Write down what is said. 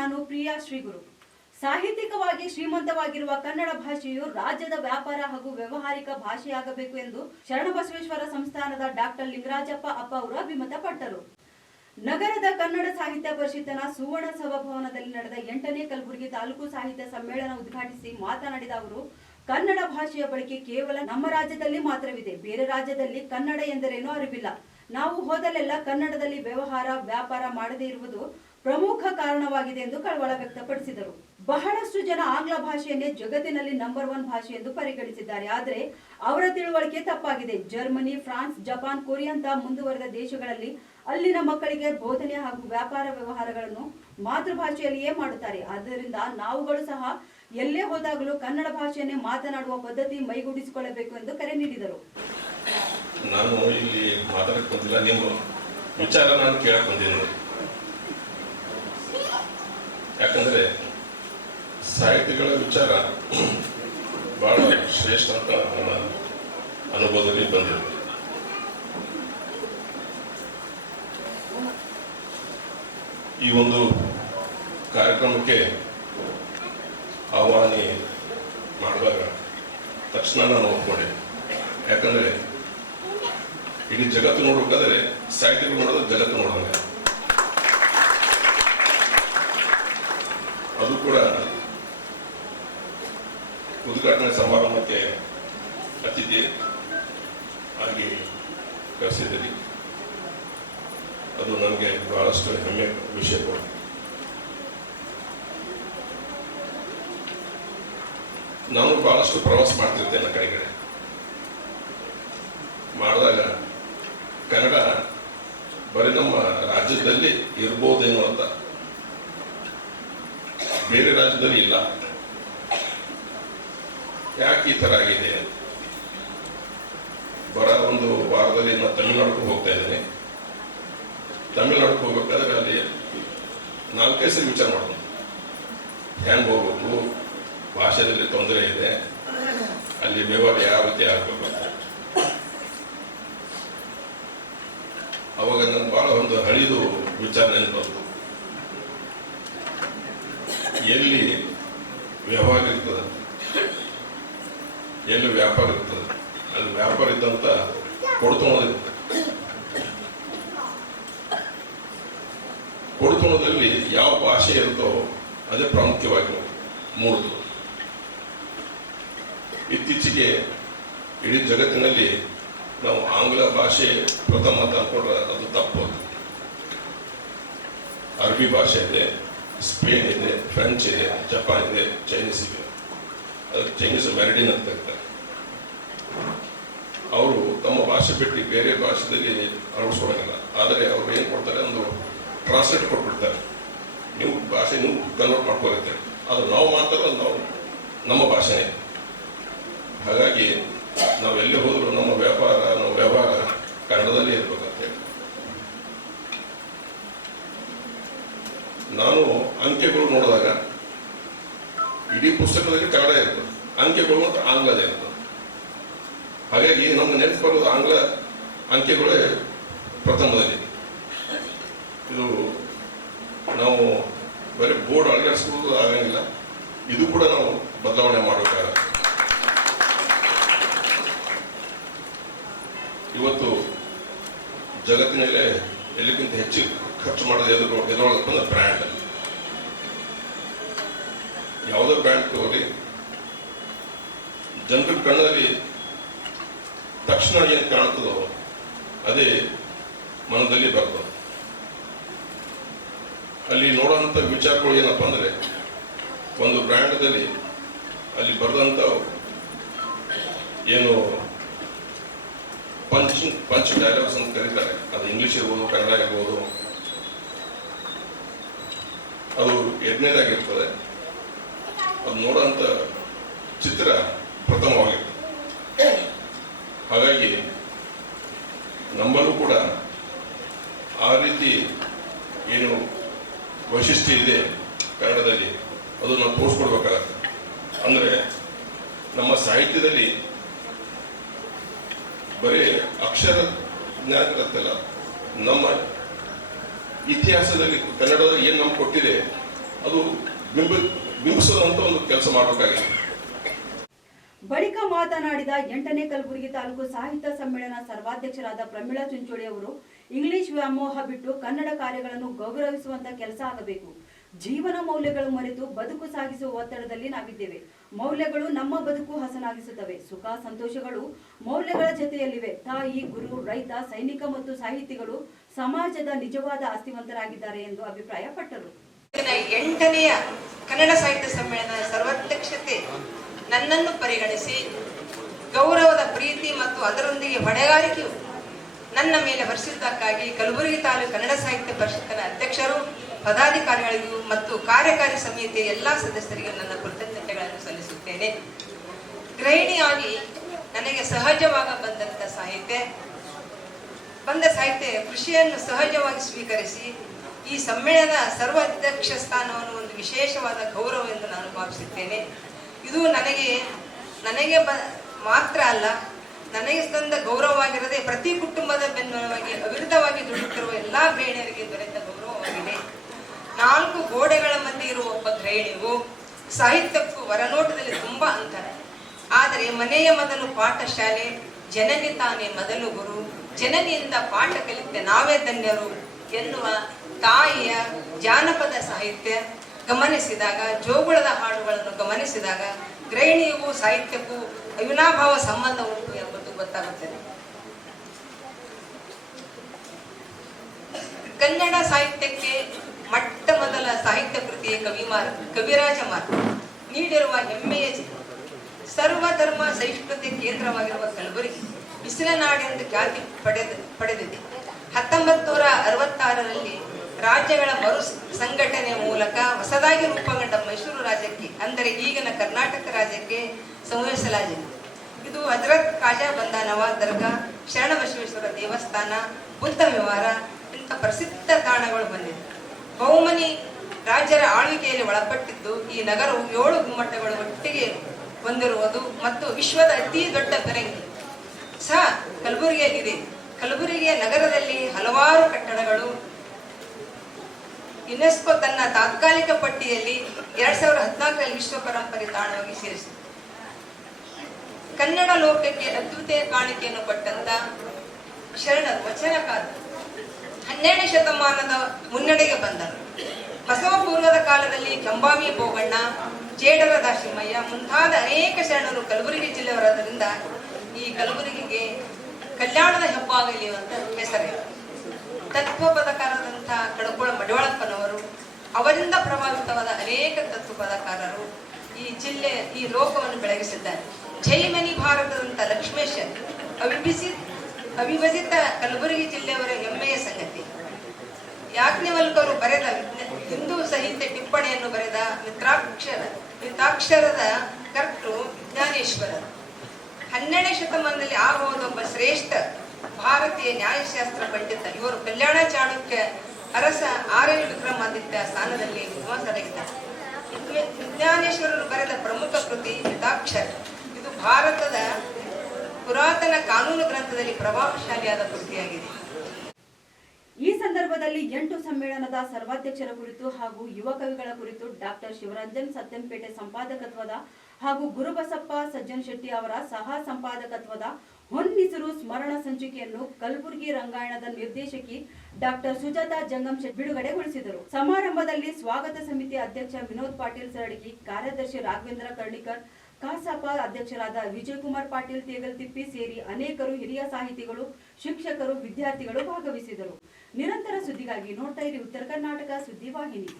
ನಾನು ಪ್ರಿಯಾ ಶ್ರೀಗುರು. ಸಾಹಿತ್ಯಿಕವಾಗಿ ಶ್ರೀಮಂತವಾಗಿರುವ ಕನ್ನಡ ಭಾಷೆಯು ರಾಜ್ಯದ ವ್ಯಾಪಾರ ಹಾಗೂ ವ್ಯವಹಾರಿಕ ಭಾಷೆಯಾಗಬೇಕು ಎಂದು ಶರಣಬಸವೇಶ್ವರ ಸಂಸ್ಥಾನದ ಡಾಕ್ಟರ್ ಲಿಂಗರಾಜಪ್ಪ ಅಪ್ಪ ಅವರು ಅಭಿಮತಪಟ್ಟರು. ನಗರದ ಕನ್ನಡ ಸಾಹಿತ್ಯ ಪರಿಷತ್ತಿನ ಸುವರ್ಣ ಸಭಾಭವನದಲ್ಲಿ ನಡೆದ ಎಂಟನೇ ಕಲಬುರಗಿ ತಾಲೂಕು ಸಾಹಿತ್ಯ ಸಮ್ಮೇಳನ ಉದ್ಘಾಟಿಸಿ ಮಾತನಾಡಿದ ಅವರು, ಕನ್ನಡ ಭಾಷೆಯ ಬಳಕೆ ಕೇವಲ ನಮ್ಮ ರಾಜ್ಯದಲ್ಲಿ ಮಾತ್ರವಿದೆ, ಬೇರೆ ರಾಜ್ಯದಲ್ಲಿ ಕನ್ನಡ ಎಂದರೇನೂ ಅರಿವಿಲ್ಲ. ನಾವು ಹೋದಲ್ಲೆಲ್ಲ ಕನ್ನಡದಲ್ಲಿ ವ್ಯವಹಾರ, ವ್ಯಾಪಾರ ಮಾಡದೇ ಇರುವುದು ಪ್ರಮುಖ ಕಾರಣವಾಗಿದೆ ಎಂದು ಕಳವಳ ವ್ಯಕ್ತಪಡಿಸಿದರು. ಬಹಳಷ್ಟು ಜನ ಆಂಗ್ಲ ಭಾಷೆಯನ್ನೇ ಜಗತ್ತಿನಲ್ಲಿ ನಂಬರ್ ಒನ್ ಭಾಷೆ ಎಂದು ಪರಿಗಣಿಸಿದ್ದಾರೆ. ಆದರೆ ಅವರ ತಿಳುವಳಿಕೆ ತಪ್ಪಾಗಿದೆ. ಜರ್ಮನಿ, ಫ್ರಾನ್ಸ್, ಜಪಾನ್ ಕೊರಿಯಂತ ಮುಂದುವರೆದ ದೇಶಗಳಲ್ಲಿ ಅಲ್ಲಿನ ಮಕ್ಕಳಿಗೆ ಬೋಧನೆ ಹಾಗೂ ವ್ಯಾಪಾರ ವ್ಯವಹಾರಗಳನ್ನು ಮಾತೃಭಾಷೆಯಲ್ಲಿಯೇ ಮಾಡುತ್ತಾರೆ. ಆದ್ದರಿಂದ ನಾವುಗಳು ಸಹ ಎಲ್ಲೇ ಹೋದಾಗಲೂ ಕನ್ನಡ ಭಾಷೆಯನ್ನೇ ಮಾತನಾಡುವ ಪದ್ಧತಿ ಮೈಗೂಡಿಸಿಕೊಳ್ಳಬೇಕು ಎಂದು ಕರೆ ನೀಡಿದರು. ನಾನು ಇಲ್ಲಿ ಬಂದಿಲ್ಲ. ನಿಮ್ಮ ವಿಚಾರ ನಾನು ಕೇಳಕ್ ಯಾಕಂದ್ರೆ ಸಾಹಿತಿಗಳ ವಿಚಾರ ಬಹಳ ಶ್ರೇಷ್ಠ ಅಂತ ನನ್ನ ಅನುಭವದಲ್ಲಿ ಬಂದಿದೆ ಈ ಒಂದು ಕಾರ್ಯಕ್ರಮಕ್ಕೆ ಆಹ್ವಾನಿ ಮಾಡಿದಾಗ ತಕ್ಷಣ ನಾನು ಒಪ್ಕೊಂಡೆ. ಯಾಕಂದ್ರೆ ಇಡೀ ಜಗತ್ತು ನೋಡ್ಬೇಕಾದ್ರೆ ಸಾಹಿತ್ಯಗಳು ನೋಡೋದು ಜಗತ್ತು ನೋಡೋಂಗ. ಅದು ಕೂಡ ಉದ್ಘಾಟನೆ ಸಮಾರಂಭಕ್ಕೆ ಅತಿಥಿ ಆಗಿ ಕರೆಸಿದ್ದೀರಿ ಅದು ನನಗೆ ಬಹಳಷ್ಟು ಹೆಮ್ಮೆ ವಿಷಯ ಕೂಡ. ನಾನು ಬಹಳಷ್ಟು ಪ್ರವಾಸ ಮಾಡ್ತಿರ್ತೇನೆ ಕಡೆ ಕಡೆ. ಮಾಡಿದಾಗ ಕನ್ನಡ ಬರೀ ನಮ್ಮ ರಾಜ್ಯದಲ್ಲಿ ಇರ್ಬೋದೇನೋ ಅಂತ. ಬೇರೆ ರಾಜ್ಯದಲ್ಲಿ ಇಲ್ಲ. ಯಾಕೆ ಈ ಥರ ಆಗಿದೆ? ಬರ ಒಂದು ವಾರದಲ್ಲಿ ನಾನು ತಮಿಳ್ನಾಡಿಗೆ ಹೋಗ್ತಾ ಇದ್ದೇನೆ. ತಮಿಳ್ನಾಡಿಗೆ ಹೋಗ್ಬೇಕಾದ್ರೆ ಅಲ್ಲಿ ನಾಲ್ಕೈದು ಸರಿ ವಿಚಾರ ಮಾಡೋದು. ಹ್ಯಾಂಗ್ ಹೋಗ್ಬೇಕು? ಭಾಷೆಯಲ್ಲಿ ತೊಂದರೆ ಇದೆ. ಅಲ್ಲಿ ವ್ಯವಹಾರ ಯಾವ ರೀತಿ ಆಗ್ಬೇಕು ಅವಾಗ ನನ್ಗೆ ಭಾಳ ಒಂದು ಹಳಿದು ವಿಚಾರ ನೆನಪು ಎಲ್ಲಿ ವ್ಯವಹಾರ ಇರ್ತದೆ? ಎಲ್ಲಿ ವ್ಯಾಪಾರ ಇರ್ತದೆ? ಅಲ್ಲಿ ವ್ಯಾಪಾರ ಇದ್ದಂತ ಕೊಡ್ತೋಣದಿರ್ತದೆ ಕೊಡ್ತೋಣದಲ್ಲಿ ಯಾವ ಭಾಷೆ ಇರುತ್ತೋ ಅದೇ ಪ್ರಾಮುಖ್ಯವಾಗಿ ಮೂಡ್ತು ಇತ್ತೀಚೆಗೆ ಇಡೀ ಜಗತ್ತಿನಲ್ಲಿ ನಾವು ಆಂಗ್ಲ ಭಾಷೆ ಪ್ರಥಮ ಅಂತ ಅನ್ಕೊಂಡ್ರೆ ಅದು ತಪ್ಪು ಅರಬಿ ಭಾಷೆ ಇದೆ. ಸ್ಪೇನ್ ಇದೆ ಫ್ರೆಂಚ್ ಇದೆ ಜಪಾನ್ ಇದೆ ಚೈನೀಸ್ ಇದೆ. ಅದಕ್ಕೆ ಚೈನೀಸ್ ಮೆರಡಿನ್ ಅಂತ ಇರ್ತಾರೆ. ಅವರು ತಮ್ಮ ಭಾಷೆ ಬಿಟ್ಟು ಬೇರೆ ಭಾಷೆದಲ್ಲಿ ಅಳವಡಿಸ್ಕೊಳಂಗಿಲ್ಲ ಆದರೆ ಅವ್ರು ಏನು ಕೊಡ್ತಾರೆ? ಒಂದು ಟ್ರಾನ್ಸ್ಲೇಟ್ ಕೊಟ್ಬಿಡ್ತಾರೆ. ನೀವು ಭಾಷೆ ನೀವು ಕನ್ವರ್ಟ್ ಮಾಡ್ಕೊಳುತ್ತೆ. ಅದು ನಾವು ಮಾತ್ರ ನಾವು ನಮ್ಮ ಭಾಷೆನೇ. ಹಾಗಾಗಿ ನಾವು ಎಲ್ಲಿ ಹೋದರೂ ನಮ್ಮ ವ್ಯಾಪಾರ ನಮ್ಮ ವ್ಯವಹಾರ ಕನ್ನಡದಲ್ಲಿ ಇರ್ಬೇಕಂತೇಳಿ ನಾನು ಅಂಕೆಗಳು ನೋಡಿದಾಗ ಇಡೀ ಪುಸ್ತಕದಲ್ಲಿ ಕನ್ನಡ ಇರ್ತದೆ. ಅಂಕೆಗಳು ಮತ್ತು ಆಂಗ್ಲದೇ ಇರ್ತದೆ. ಹಾಗಾಗಿ ನಮ್ಗೆ ನೆನಪು ಬರೋದು ಆಂಗ್ಲ ಅಂಕೆಗಳೇ ಪ್ರಥಮದಲ್ಲಿ. ಇದು ನಾವು ಬರೀ ಬೋರ್ಡ್ ಅಳವಡಿಸ್ಕೊಳ್ಳೋದು ಆಗಂಗಿಲ್ಲ ಇದು ಕೂಡ ನಾವು ಬದಲಾವಣೆ ಮಾಡಬೇಕಾಗುತ್ತೆ ಇವತ್ತು ಜಗತ್ತಿನಲ್ಲೇ ಎಲ್ಲಿಗಿಂತ ಹೆಚ್ಚು ಖರ್ಚು ಮಾಡೋದು ಎದುರು ಎದುರೊಳಗಪ್ಪ ಅಂದ್ರೆ ಬ್ರ್ಯಾಂಡ್ ಯಾವುದೋ ಬ್ರ್ಯಾಂಡ್ ತಗೋರಿ ಜನರ ಕಣ್ಣಲ್ಲಿ ತಕ್ಷಣ ಏನು ಕಾಣ್ತದೋ ಅದೇ ಮನದಲ್ಲಿ ಬರ್ತದೆ ಅಲ್ಲಿ ನೋಡೋಂಥ ವಿಚಾರಗಳು ಏನಪ್ಪ ಅಂದ್ರೆ ಒಂದು ಬ್ರ್ಯಾಂಡ್ದಲ್ಲಿ ಅಲ್ಲಿ ಬರೆದಂಥ ಏನು ಪಂಚ್ ಪಂಚ್ ಡೈಲಾಗ್ಸ್ ಅಂತ ಕರೀತಾರೆ. ಅದು ಇಂಗ್ಲೀಷ್ ಇರ್ಬೋದು, ಕನ್ನಡ ಇರ್ಬೋದು. ಅದು ಎರಡನೇದಾಗಿರ್ತದೆ. ಅದು ನೋಡೋಂಥ ಚಿತ್ರ ಪ್ರಥಮವಾಗಿತ್ತು. ಹಾಗಾಗಿ ನಮ್ಮಲ್ಲೂ ಕೂಡ ಆ ರೀತಿ ಏನು ವೈಶಿಷ್ಟ್ಯ ಇದೆ ಕನ್ನಡದಲ್ಲಿ, ಅದು ನಾವು ತೋರಿಸ್ಕೊಡ್ಬೇಕಾಗತ್ತೆ ಅಂದರೆ ನಮ್ಮ ಸಾಹಿತ್ಯದಲ್ಲಿ ಬರೀ ಅಕ್ಷರ ಜ್ಞಾನ ನಮ್ಮ ಇತಿಹಾಸದಲ್ಲಿ ಕನ್ನಡದ ಏನು ನಮ್ಗೆ ಕೊಟ್ಟಿದೆ, ಅದು ಬಿಂಬ ಒಂದು ಕೆಲಸ ಮಾಡಬೇಕಾಗಿದೆ ಬಳಿಕ ಮಾತನಾಡಿದ ಎಂಟನೇ ಕಲಬುರಗಿ ತಾಲೂಕು ಸಾಹಿತ್ಯ ಸಮ್ಮೇಳನ ಸರ್ವಾಧ್ಯಕ್ಷರಾದ ಪ್ರಮೀಳಾ ಚುಂಚೋಳಿ ಅವರು, ಇಂಗ್ಲಿಷ್ ವ್ಯಾಮೋಹ ಬಿಟ್ಟು ಕನ್ನಡ ಕಾರ್ಯಗಳನ್ನು ಗೌರವಿಸುವಂತ ಕೆಲಸ ಆಗಬೇಕು. ಜೀವನ ಮೌಲ್ಯಗಳು ಮರೆತು ಬದುಕು ಸಾಗಿಸುವ ಒತ್ತಡದಲ್ಲಿ ನಾವಿದ್ದೇವೆ. ಮೌಲ್ಯಗಳು ನಮ್ಮ ಬದುಕು ಹಸನಾಗಿಸುತ್ತವೆ. ಸುಖ, ಸಂತೋಷಗಳು ಮೌಲ್ಯಗಳ ಜೊತೆಯಲ್ಲಿವೆ. ತಾಯಿ, ಗುರು, ರೈತ, ಸೈನಿಕ ಮತ್ತು ಸಾಹಿತಿಗಳು ಸಮಾಜದ ನಿಜವಾದ ಆಸ್ತಿವಂತರಾಗಿದ್ದಾರೆ ಎಂದು ಅಭಿಪ್ರಾಯಪಟ್ಟರು. ಎಂಟನೆಯ ಕನ್ನಡ ಸಾಹಿತ್ಯ ಸಮ್ಮೇಳನದ ಸರ್ವಾಧ್ಯಕ್ಷತೆ ನನ್ನನ್ನು ಪರಿಗಣಿಸಿ ಗೌರವದ ಪ್ರೀತಿ ಮತ್ತು ಅದರೊಂದಿಗೆ ಹೊಣೆಗಾರಿಕೆಯು ನನ್ನ ಮೇಲೆ ಹೊರಿಸಿದ್ದಕ್ಕಾಗಿ ಕಲಬುರಗಿ ತಾಲೂಕು ಕನ್ನಡ ಸಾಹಿತ್ಯ ಪರಿಷತ್ತಿನ ಅಧ್ಯಕ್ಷರು, ಪದಾಧಿಕಾರಿಗಳಿಗೂ ಮತ್ತು ಕಾರ್ಯಕಾರಿ ಸಮಿತಿಯ ಎಲ್ಲಾ ಸದಸ್ಯರಿಗೂ ನನ್ನ ಕೃತಜ್ಞತೆಗಳನ್ನು ಸಲ್ಲಿಸುತ್ತೇನೆ. ಗೃಹಿಣಿಯಾಗಿ ನನಗೆ ಸಹಜವಾಗ ಬಂದಂತ ಸಾಹಿತ್ಯ. ಬಂದ ಸಾಹಿತ್ಯ ಕೃಷಿಯನ್ನು ಸಹಜವಾಗಿ ಸ್ವೀಕರಿಸಿ ಈ ಸಮ್ಮೇಳನ ಸರ್ವ ಅಧ್ಯಕ್ಷ ಸ್ಥಾನವನ್ನು ಒಂದು ವಿಶೇಷವಾದ ಗೌರವ ಎಂದು ನಾನು ಭಾವಿಸುತ್ತೇನೆ. ಇದು ನನಗೆ ನನಗೆ ಬ, ಮಾತ್ರ ಅಲ್ಲ, ನನಗೆ ತಂದ ಗೌರವವಾಗಿರದೆ ಪ್ರತಿ ಕುಟುಂಬದ ಬೆನ್ನವಾಗಿ ಅವಿರತವಾಗಿ ದುಡಿಯುತ್ತಿರುವ ಎಲ್ಲ ಗೃಹಿಣಿಯರಿಗೆ ದೊರೆತ ಗೌರವವಾಗಿದೆ. ನಾಲ್ಕು ಗೋಡೆಗಳ ಮಧ್ಯೆ ಇರುವ ಒಬ್ಬ ಗ್ರಹಿಣಿಯು ಸಾಹಿತ್ಯಕ್ಕೂ ಹೊರನೋಟದಲ್ಲಿ ತುಂಬಾ ಅಂತರ. ಆದರೆ ಮನೆಯ ಮೊದಲು ಪಾಠಶಾಲೆ, ಜನನಿ ತಾನೇ ಮೊದಲು ಗುರು ಜನನಿಯಿಂದ ಪಾಠ ಕಲಿತ ನಾವೇ ಧನ್ಯರು. ಎನ್ನುವ ತಾಯಿಯ ಜಾನಪದ ಸಾಹಿತ್ಯ ಗಮನಿಸಿದಾಗ, ಜೋಗುಳದ ಹಾಡುಗಳನ್ನು ಗಮನಿಸಿದಾಗ ಗೃಹಿಣಿಗೂ ಸಾಹಿತ್ಯಕ್ಕೂ ಅವಿನಾಭಾವ ಸಂಬಂಧ ಉಂಟು ಎಂಬುದು ಗೊತ್ತಾಗುತ್ತದೆ. ಕನ್ನಡ ಸಾಹಿತ್ಯಕ್ಕೆ ಮೊಟ್ಟ ಮೊದಲ ಸಾಹಿತ್ಯ ಕೃತಿಯ ಕವಿಮಾರ, ಕವಿರಾಜ ಮಾರ್ ನೀಡಿರುವ ಹೆಮ್ಮೆಯ ಸರ್ವಧರ್ಮ ಸರ್ವ ಧರ್ಮ ಸಹಿಷ್ಣುತೆ ಕೇಂದ್ರವಾಗಿರುವ ಕಲಬುರಗಿ ಬಿಸಿಲ ನಾಡೆಂದು ಖ್ಯಾತಿ ಪಡೆದ, ಪಡೆದಿದೆ. ಹತ್ತೊಂಬತ್ತು ನೂರ ಅರವತ್ತಾರರಲ್ಲಿ ರಾಜ್ಯಗಳ ಮರು ಸಂಘಟನೆ ಮೂಲಕ ಹೊಸದಾಗಿ ರೂಪುಗೊಂಡ ಮೈಸೂರು ರಾಜ್ಯಕ್ಕೆ, ಅಂದರೆ ಈಗಿನ ಕರ್ನಾಟಕ ರಾಜ್ಯಕ್ಕೆ ಸಂವಹಿಸಲಾಗಿದೆ ಇದು ಹಜರತ್ ಖಾಜಾ ಬಂದ ನವಾಜ್ ದರ್ಗಾ ಶರಣಬಸವೇಶ್ವರ ದೇವಸ್ಥಾನ, ಬುದ್ಧ ವಿಹಾರ, ಇಂಥ ಪ್ರಸಿದ್ಧ ತಾಣಗಳು ಬಂದಿವೆ. ಬಹುಮನಿ ರಾಜ್ಯರ ಆಳ್ವಿಕೆಯಲ್ಲಿ ಒಳಪಟ್ಟಿದ್ದು ಈ ನಗರವು ಏಳು ಗುಮ್ಮಟಗಳು ಒಟ್ಟಿಗೆ ಹೊಂದಿರುವುದು ಮತ್ತು ವಿಶ್ವದ ಅತಿ ದೊಡ್ಡ ಬೆರಂಗಿ ಸಹ ಕಲಬುರಗಿಯಲ್ಲಿದೆ. ಕಲಬುರಗಿಯ ನಗರದಲ್ಲಿ ಹಲವಾರು ಕಟ್ಟಡಗಳು. ಯುನೆಸ್ಕೋ ತನ್ನ ತಾತ್ಕಾಲಿಕ ಪಟ್ಟಿಯಲ್ಲಿ ಎರಡ್ ಸಾವಿರದ ಹದಿನಾಲ್ಕರಲ್ಲಿ ವಿಶ್ವ ಪರಂಪರೆ ತಾಣವಾಗಿ ಸೇರಿಸಿತು ಕನ್ನಡ ಲೋಕಕ್ಕೆ ಅದ್ಭುತ ಕಾಣಿಕೆಯನ್ನು ಕೊಟ್ಟಂತ ಶರಣ ವಚನಕಾರ ಹನ್ನೆರಡು ಶತಮಾನದ ಮುನ್ನಡೆಗೆ ಬಂದರು ಬಸವ ಪೂರ್ವದ ಕಾಲದಲ್ಲಿ ಕೆಂಬಾವಿ ಬೋಗಣ್ಣ, ಜೇಡರ ದಾಶಿಮಯ್ಯ ಮುಂತಾದ ಅನೇಕ ಶರಣರು ಕಲಬುರಗಿ ಜಿಲ್ಲೆಯವರಾದ್ದರಿಂದ ಈ ಕಲಬುರಗಿಗೆ ಕಲ್ಯಾಣದ ಹೆಬ್ಬಾಗಲಿ ಅಂತ ತತ್ವ ಪದಕಾರರಂತಹ ಕಡಕೋಳ ಮಡಿವಾಳಪ್ಪನವರು, ಅವರಿಂದ ಪ್ರಭಾವಿತವಾದ ಅನೇಕ ತತ್ವ ಪದಕಾರರು ಈ ಜಿಲ್ಲೆ, ಈ ಲೋಕವನ್ನು ಬೆಳಗಿಸಿದ್ದಾರೆ. ಜೈಮನಿ ಭಾರತದಂತ ಲಕ್ಷ್ಮೇಶ ಅವಿಭಿಸಿ ಅವಿಭಜಿತ ಕಲಬುರಗಿ ಜಿಲ್ಲೆಯವರ ಹೆಮ್ಮೆಯ ಸಂಗತಿ. ಯಾಜ್ಞವಲ್ಕರು ಬರೆದ ಹಿಂದೂ ಸಾಹಿತ್ಯ ಟಿಪ್ಪಣಿಯನ್ನು ಬರೆದ ಮಿತ್ರಾಕ್ಷರ, ಮಿತ್ರಾಕ್ಷರದ ಕರ್ತೃ ಜ್ಞಾನೇಶ್ವರರು ಹನ್ನೆರಡನೇ ಶತಮಾನದಲ್ಲಿ ಆಗುವುದು ಒಬ್ಬ ಶ್ರೇಷ್ಠ ಭಾರತೀಯ ನ್ಯಾಯಶಾಸ್ತ್ರ ಪಂಡಿತ ಇವರು ಕಲ್ಯಾಣ ಚಾಣಕ್ಯ ಅರಸ ಆರ್ಯ ವಿಕ್ರಮಾದಿತ್ಯ ಸ್ಥಾನದಲ್ಲಿ ವಿದ್ವಾಂಸರಾಗಿದ್ದಾರೆ ವಿಜ್ಞ- ವಿಜ್ಞಾನೇಶ್ವರರು ಬರೆದ ಪ್ರಮುಖ ಕೃತಿ ಮಿತಾಕ್ಷರ ಇದು ಭಾರತದ ಪುರಾತನ ಕಾನೂನು ಗ್ರಂಥದಲ್ಲಿ ಪ್ರಭಾವಶಾಲಿಯಾದ ಕೃತಿಯಾಗಿದೆ. ಈ ಸಂದರ್ಭದಲ್ಲಿ ಎಂಟು ಸಮ್ಮೇಳನದ ಸರ್ವಾಧ್ಯಕ್ಷರ ಕುರಿತು ಹಾಗೂ ಯುವ ಕವಿಗಳ ಕುರಿತು ಡಾಕ್ಟರ್ ಶಿವರಂಜನ್ ಸತ್ಯಂಪೇಟೆ ಸಂಪಾದಕತ್ವದ ಹಾಗೂ ಗುರುಬಸಪ್ಪ ಸಜ್ಜನ್ ಶೆಟ್ಟಿ ಅವರ ಸಹ ಸಂಪಾದಕತ್ವದ ಹೊನ್ನಿಸರು ಸ್ಮರಣ ಸಂಚಿಕೆಯನ್ನು ಕಲಬುರಗಿ ರಂಗಾಯಣದ ನಿರ್ದೇಶಕಿ ಡಾಕ್ಟರ್ ಸುಜಾತಾ ಜಂಗಮ್ ಶೆಟ್ಟಿ ಬಿಡುಗಡೆಗೊಳಿಸಿದರು. ಸಮಾರಂಭದಲ್ಲಿ ಸ್ವಾಗತ ಸಮಿತಿ ಅಧ್ಯಕ್ಷ ವಿನೋದ್ ಪಾಟೀಲ್ ಸರಡಗಿ, ಕಾರ್ಯದರ್ಶಿ ರಾಘವೇಂದ್ರ ಕರ್ಣಿಕರ್, ಕಸಾಪ ಅಧ್ಯಕ್ಷರಾದ ವಿಜಯಕುಮಾರ್ ಪಾಟೀಲ್ ತೇಗಲ್ತಿಪ್ಪಿ ಸೇರಿ ಅನೇಕರು ಹಿರಿಯ ಸಾಹಿತಿಗಳು, ಶಿಕ್ಷಕರು, ವಿದ್ಯಾರ್ಥಿಗಳು ಭಾಗವಹಿಸಿದರು. ನಿರಂತರ ಸುದ್ದಿಗಾಗಿ ನೋಡ್ತಾ ಇರಿ ಉತ್ತರ ಕರ್ನಾಟಕ ಸುದ್ದಿ ವಾಹಿನಿ